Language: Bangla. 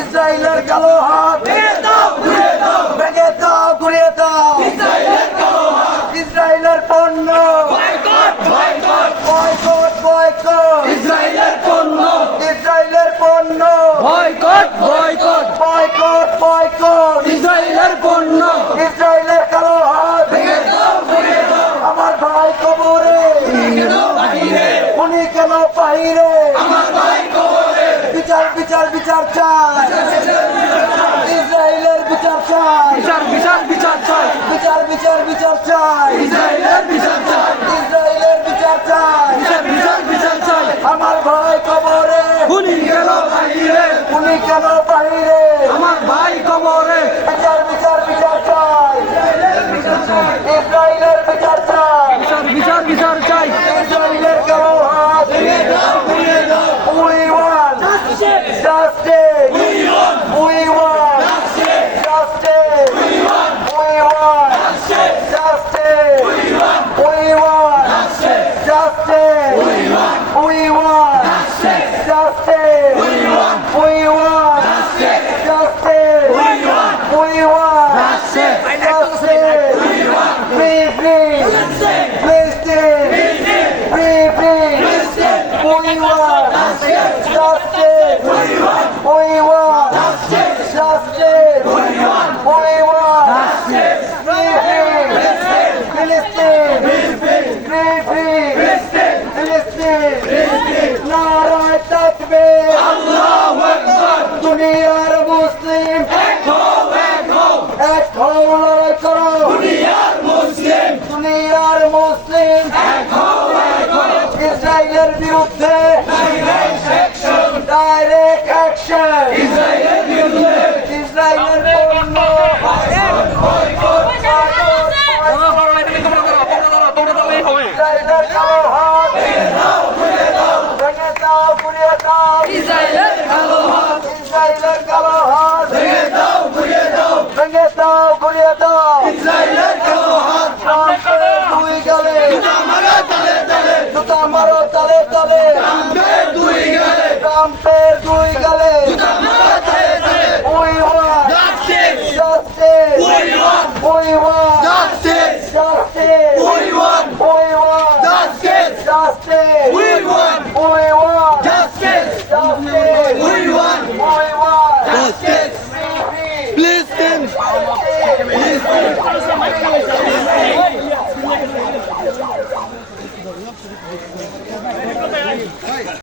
ইসরায়েলের কালো হাত। ভেঙে দাও ঘুরিয়ে দাও। ইসরায়েলের পণ্য। Boycott boycott. ইসরায়েলের পণ্য। ইসরায়েলের পণ্য বয়কট বয়কট বয়কট। বয়কট ইসরায়েলের পণ্য। ইসরায়েলের কালো হাত। ভেঙে আমার ভাই কবরে। উনি কেন বাহিরে? বিচার বিচার বিচার চাই। ইসরায়েলের বিচার চাই। বিচার বিচার বিচার চাই। বিচার বিচার বিচার চাই। ইসরায়েলের বিচার চাই। ইসরায়েলের বিচার চাই। বিচার বিচার বিচার চাই। আমার ভাই কবরে। খুনি গেল বাইরে উনি কেন Justice! We want! We want! Justice! Justice! We want! We want! Justice! Justice! We want! We want! Justice! Justice! We want! Free, free! Justice! Free, free! We want! Justice! Justice! We want! We want! Justice! Justice! We want! We want! Justice! Free, free! Free, free! Free, free! লড়াই করো। দুনিয়ার মুসলিম। ইসরায়েলের বিরুদ্ধে। ট্রাম্পের দুই গালে